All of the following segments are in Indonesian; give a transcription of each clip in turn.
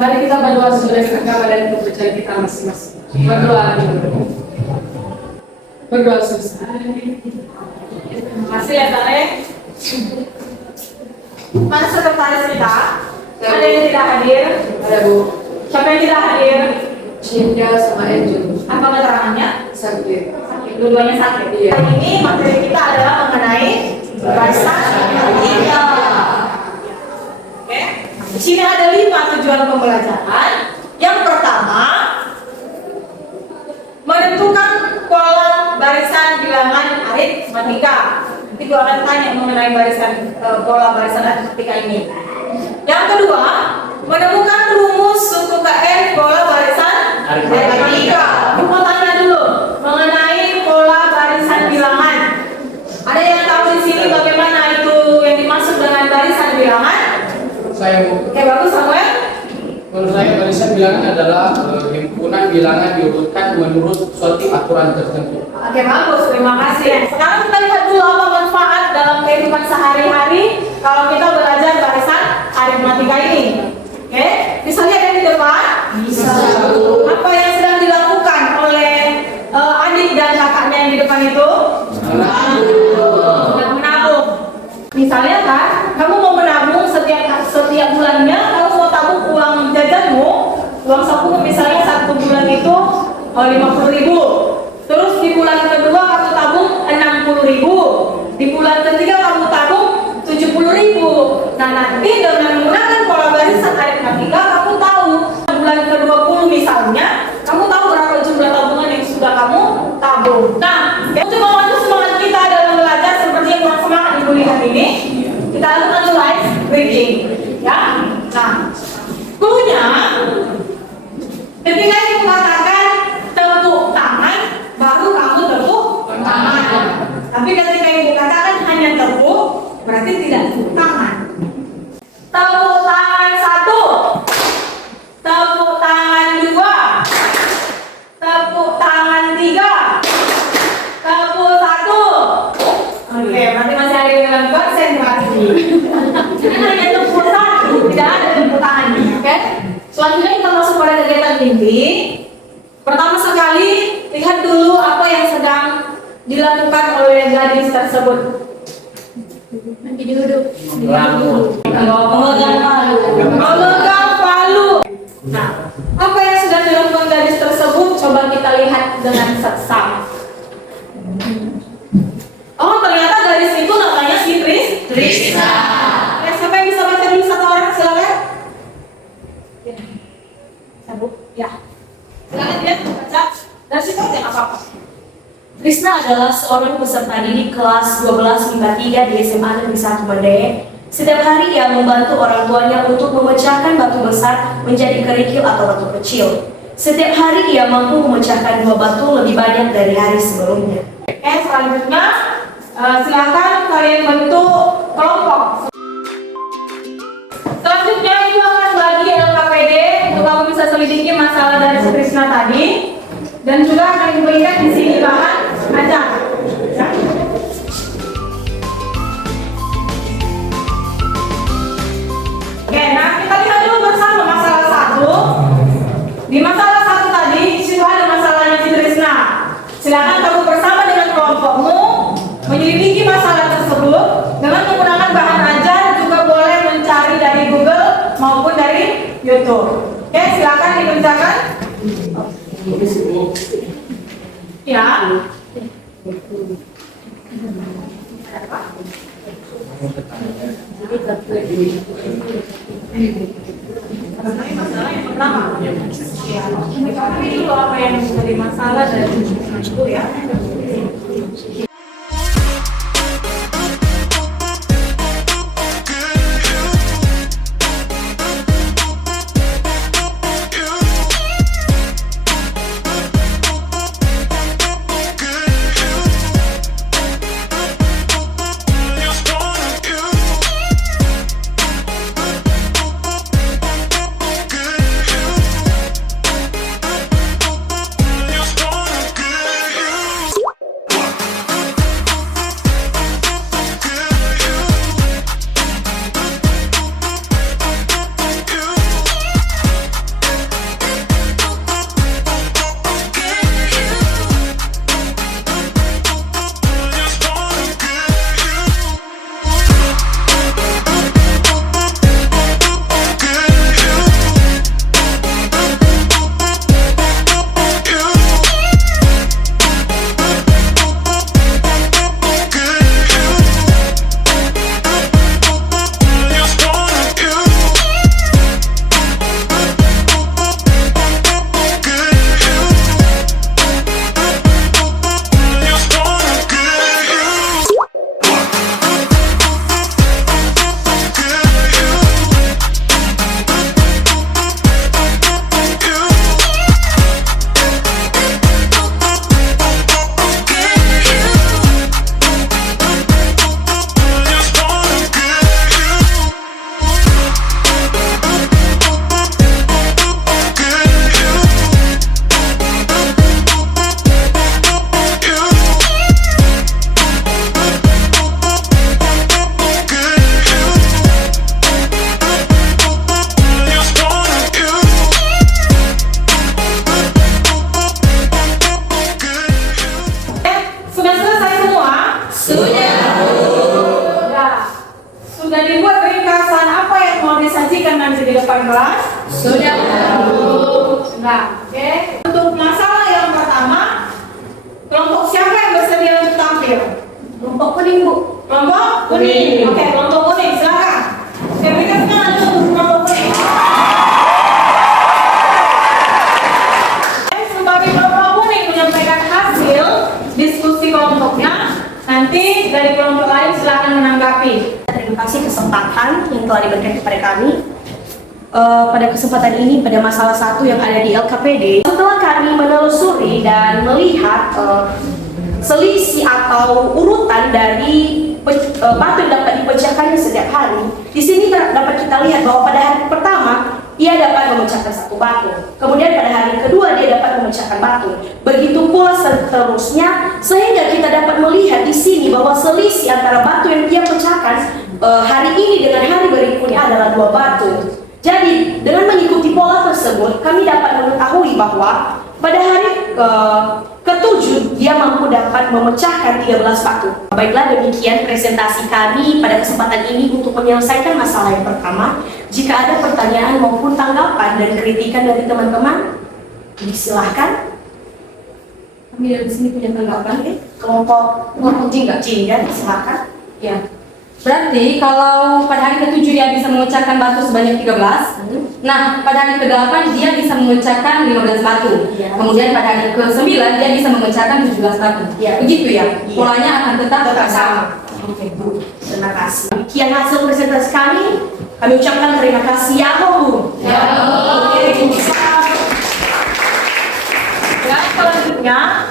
Mari kita berdoa sesuai dengan agama dan kepercayaan kita masing-masing. Berdoa dulu. Berdoa selesai. Terima kasih ya Tare. Mana sekretaris kita? Ada yang tidak hadir? Ada Bu. Siapa yang tidak hadir? Cinta sama Angel. Apa keterangannya? Sakit. Sakit, dua-duanya sakit. Iya. Hari ini materi kita adalah mengenai barisan tiga. Oke. Di sini ada 5 tujuan pembelajaran. Yang pertama, menentukan pola barisan bilangan aritmatika. Nanti gue akan tanya mengenai pola barisan aritmatika ini. Yang kedua, menemukan rumus suku KN pola barisan aritmatika. Aku mau tanya dulu mengenai pola barisan bilangan. Ada yang tahu di sini bagaimana itu yang dimaksud dengan barisan bilangan? Saya Bu. Oke, bagus Samuel. Menurut saya barisan bilangan adalah himpunan bilangan diurutkan menurut suatu aturan tertentu. Oke, bagus, terima kasih. Sekarang kita lihat dulu apa manfaat dalam kehidupan sehari-hari kalau kita belajar barisan aritmatika ini. Oke, bisa lihat yang di depan? Bisa. Apa yang sedang dilakukan oleh adik dan kakaknya yang di depan itu? Sedang menabung. Misalnya kan, kamu mau menabung setiap bulannya, kamu mau tabung uang jajanmu, uang saku misalnya 1 bulan itu 50.000. Terus di bulan kedua kamu tabung 60.000. Di bulan ketiga kamu tabung 70.000. Nah, nanti dengan menggunakan pola barisan aritmatika kamu tahu bulan ke-20 misalnya, kamu tahu berapa jumlah tabungan yang sudah kamu tabung. Nah, untuk membantu semangat kita dalam belajar seperti yang semangat Ibu lihat ini, kita lakukan slide bridging, ya. Nah, cluenya ketika ibu katakan tepuk tangan, baru kamu tepuk tangan. Tapi ketika ibu katakan hanya tepuk, berarti tidak tepuk tangan. Tepuk tangan 1, tepuk tangan 2, tepuk tangan 3, tepuk 1. Oke, berarti masih ada yang dalam konsentrasi. Jadi hanya tepuk 1, tidak ada tepuk tangan. Oke? Selanjutnya kita masuk pada kegiatan inti. Pertama sekali, lihat dulu apa yang sedang dilakukan oleh gadis tersebut. Nanti duduk. Memegang palu. Memegang palu. Nah, apa yang sedang dilakukan gadis tersebut? Coba kita lihat dengan seksama. Oh, ternyata gadis itu namanya si Trisna. Ya, siapa yang bisa baca dulu satu orang? Silakan. Sabuk, ya. Silakan dia baca. Dan situ aja apa-apa. Trisna adalah seorang peserta didik kelas 12 MIPA 3 di SMA Negeri 1 Mende. Setiap hari ia membantu orang tuanya untuk memecahkan batu besar menjadi kerikil atau batu kecil. Setiap hari ia mampu memecahkan 2 batu lebih banyak dari hari sebelumnya. Oke, selanjutnya silakan kalian bentuk kelompok. Selanjutnya ibu akan bagi LKPD untuk kamu bisa selidiki masalah dari Trisna tadi, dan juga akan diberikan di sini bahan ajar. Ya. Oke, nah kita lihat dulu bersama masalah 1. Di masalah 1 tadi, di situ ada masalahnya si Trisna. Silakan kamu bersama dengan kelompokmu menyelidiki masalah tersebut dengan menggunakan bahan ajar, juga boleh mencari dari Google maupun dari YouTube. Oke, silakan dikerjakan. Ya. Masalah yang pertama. Ya, kami dulu apa yang menjadi masalah dari itu ya. kakak kelas? Sudah. Sudah. Oke. Untuk masalah yang pertama, kelompok siapa yang bersedia untuk tampil? Kelompok kuning, Bu. Kelompok kuning. Oke, kelompok kuning, silakan. Saya berikan semangat untuk kelompok kuning. Sebagai kelompok kuning menyampaikan hasil diskusi kelompoknya, nanti dari kelompok lain silakan menanggapi. Terima kasih kesempatan yang telah diberikan kepada kami. Pada kesempatan ini pada masalah 1 yang ada di LKPD, setelah kami menelusuri dan melihat selisih atau urutan dari batu yang dapat dipecahkannya setiap hari, di sini dapat kita lihat bahwa pada hari pertama ia dapat memecahkan 1 batu, kemudian pada hari kedua dia dapat memecahkan batu, begitu pula seterusnya, sehingga kita dapat melihat di sini bahwa selisih antara batu yang dia pecahkan hari ini dengan hari berikutnya adalah 2 batu. Jadi dengan mengikuti pola tersebut, kami dapat mengetahui bahwa pada hari ke-7 dia mampu dapat memecahkan 13 batu. Baiklah, demikian presentasi kami pada kesempatan ini untuk menyelesaikan masalah yang pertama. Jika ada pertanyaan maupun tanggapan dan kritikan dari teman-teman, disilahkan. Kami dari sini punya tanggapan, kelompok jingga, silakan. Ya. Berarti kalau pada hari ke-7 dia bisa memecahkan batu sebanyak 13, nah pada hari ke-8 dia bisa memecahkan 15 batu. Ya. Kemudian pada hari ke-9 dia bisa memecahkan 17 batu. Ya. Begitu ya? Iya. Polanya akan tetap sama. Oke, Bu. Terima kasih. Demikian hasil presentasi kami. Kami ucapkan terima kasih ya, Bu. Ya. Dan selanjutnya,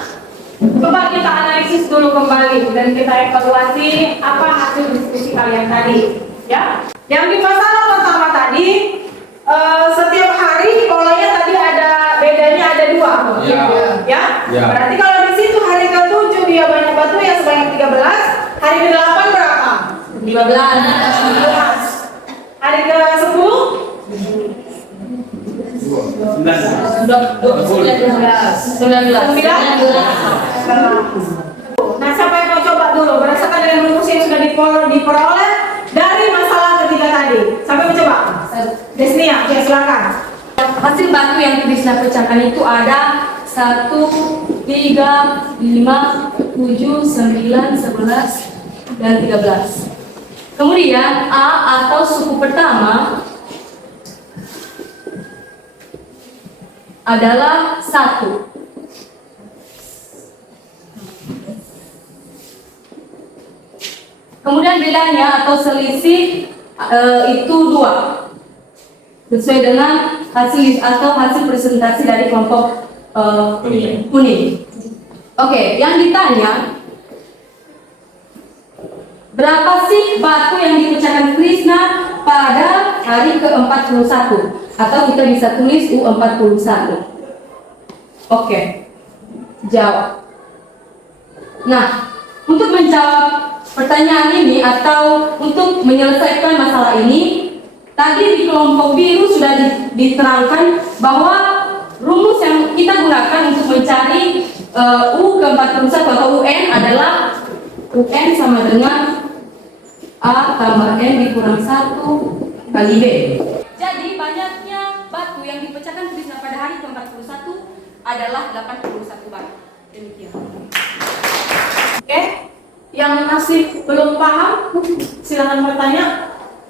coba kita analisis dulu kembali dan kita evaluasi apa hasil diskusi kalian tadi. Ya, yang di masalah pertama tadi, setiap hari polanya tadi ada bedanya ada 2. Ya. Ya. Ya. Berarti kalau di situ hari ke-7 dia banyak batu yang sebanyak 13, hari ke-8 berapa? 15. Hari ke-10? 19. Nah, siapa yang mau coba dulu berdasarkan dengan rumus yang sudah diperoleh dari masalah ketiga tadi? Siapa yang mau coba? Desnia, ya silakan. Hasil batu yang bisa pecahkan itu ada 1, 3, 5, 7, 9, 11, dan 13. Kemudian A atau suku pertama adalah 1. Kemudian bedanya atau selisih itu 2. Sesuai dengan hasil presentasi dari kelompok kuning. Oke, yang ditanya berapa sih batu yang dipecahkan Krishna pada hari ke-41? Atau kita bisa tulis U41. Oke, jawab. Nah, untuk menjawab pertanyaan ini atau untuk menyelesaikan masalah ini, tadi di kelompok biru sudah diterangkan bahwa rumus yang kita gunakan untuk mencari U ke-41 atau UN adalah UN sama dengan A tambah N dikurang 1 kali B. Jadi banyaknya batu yang dipecahkan Krishna pada hari ke-41 adalah 81 batu. Demikian. Oke, yang masih belum paham, silakan bertanya.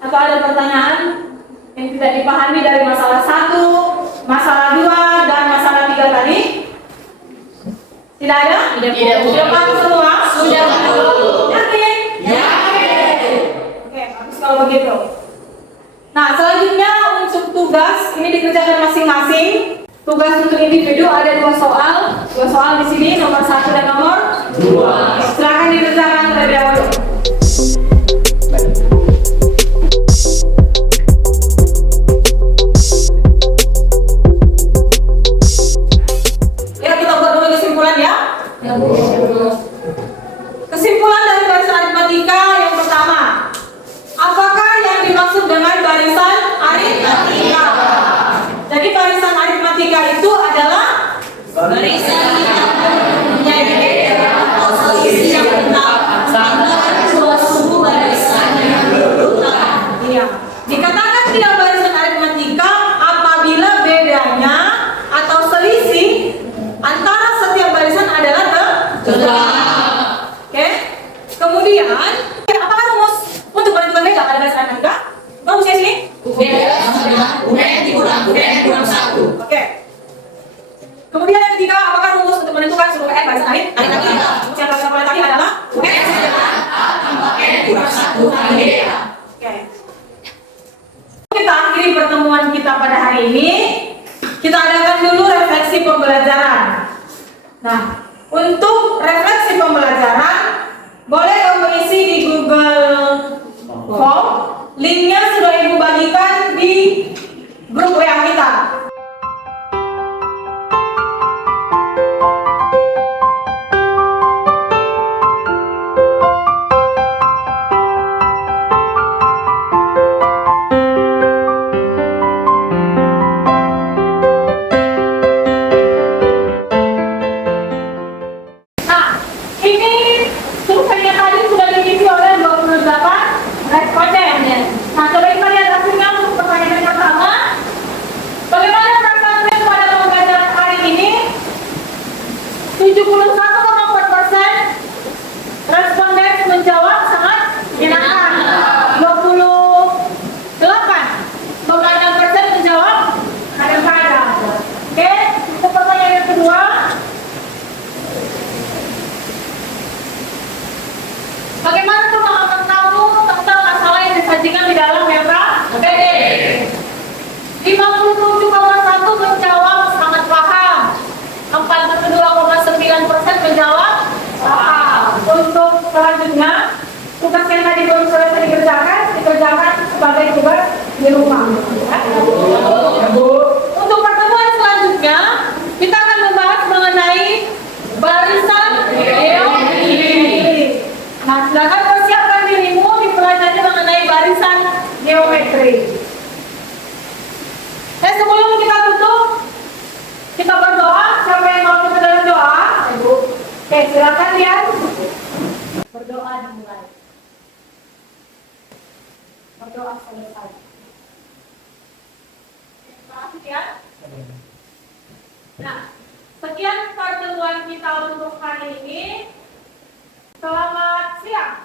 Atau ada pertanyaan yang tidak dipahami dari masalah 1, masalah 2, dan masalah 3 tadi? Tidak ada? Tidak. Sudah paham semua? Sudah. Yakin? Yakin. Oke, bagus kalau begitu. Nah, selanjutnya untuk tugas ini dikerjakan masing-masing. Tugas untuk individu ada 2 soal. 2 soal di sini, nomor 1 dan nomor 2. Silakan dikerjakan terlebih dahulu. Ya, kita buat dulu kesimpulan ya. Kesimpulan dari barisan aritmatika yang pertama. Apakah yang dimaksud dengan barisan aritmatika? Jadi barisan aritmatika itu adalah barisan yang mempunyai beda atau selisih Oke. Kemudian yang ketiga, apakah rumus untuk menentukan sebuah n barisan lain? Rumus yang kita mulai tadi adalah n tambah n kurang 1 kali d. Oke. Kita akhiri pertemuan kita pada hari ini. Kita adakan dulu refleksi pembelajaran. Nah, untuk refleksi pembelajaran, boleh kamu isi di Google Form. Linknya sudah Ibu bagikan di grup WA kita. Nah, ini surveinya tadi sudah diisi oleh 28 responden. Nah, coba kita lihat hasilnya untuk pertanyaan yang pertama. Bagaimana perasaan kalian pada pembelajaran hari ini? 71,4% responden menjawab sangat menyenangkan. 28,6% menjawab kadang-kadang. Oke, untuk pertanyaan yang kedua. Bagaimana pemahaman kamu tentang masalah yang disajikan di dalam LKPD? 57,1 menjawab sangat paham. 42,9% menjawab paham. Untuk selanjutnya, tugas yang tadi baru selesai dikerjakan sebagai tugas di rumah. Untuk pertemuan selanjutnya, kita akan membahas mengenai barisan geometri. Nah, silakan persiapkan dirimu dipelajari mengenai barisan geometri. Sebelum kita tutup, kita berdoa. Siapa yang mau kita dalam doa? Oke, silakan lihat. Berdoa dimulai. Berdoa selesai. Terima kasih ya. Nah, sekian pertemuan kita untuk hari ini. Selamat siang.